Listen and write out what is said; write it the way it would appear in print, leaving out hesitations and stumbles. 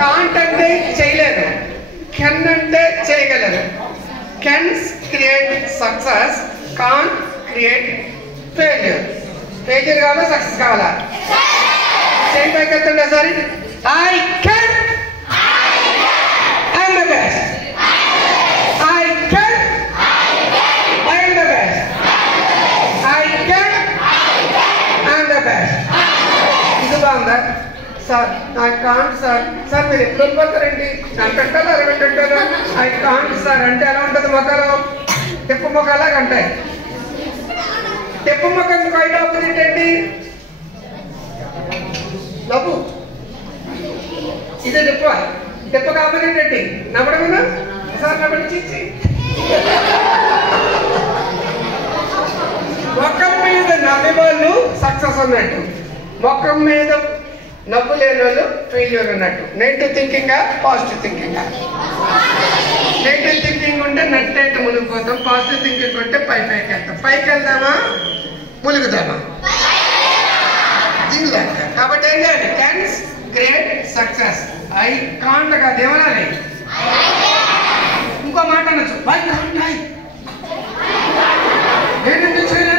Can't అంటే చేయలేదు, can అంటే చేయగలరు. కెన్స్ create success, can't create failure. Failure కావాలా, సక్సెస్ కావాలా? చేయి పైకి ఎత్తండి sorry. I can, I'm the best. I can, I'm the best. I can, I'm the best. ఇది బాగుందా sir? I can't sir. Sir మీరు ఎప్పుడు వెళ్ళిపోతారండి? గంట అంటారు, అరగంట అంటారు. ఐ కాంట్ సార్ అంటే ఎలా ఉంటుంది? మొక్కలు తిప్పు మొక్కలాగా ఉంటాయి. తిప్పు మొక్కలు బయట ఆపోజిట్ ఏంటి? నవ్వు. ఇదే తిప్ప. తిప్పక ఆపోజిట్ ఏంటి? నవ్వడమేనా? సార్ నవ్వడం చిచ్చి. మొక్కం మీద నవ్వే వాళ్ళు సక్సెస్ అన్నట్టు, మొక్కం మీద నవ్వు లేని వాళ్ళు ఫెయిల్యూర్ అన్నట్టు. Negative thinking, positive thinking. Negative thinking ఉంటే నట్టేట్టు మునిగిపోతాం, పాజిటివ్ థింకింగ్ ఉంటే పైకి వెళ్తాం. పైకి వెళ్దామా, ములుగుదామా? దీని లెక్క. కాబట్టి ఏం చేయాలి? కెన్స్ క్రియేట్ సక్సెస్. ఐ కాంట్ కాదు, ఏమనాలి? ఇంకో మాట అనొచ్చు, ఐ కాంట్.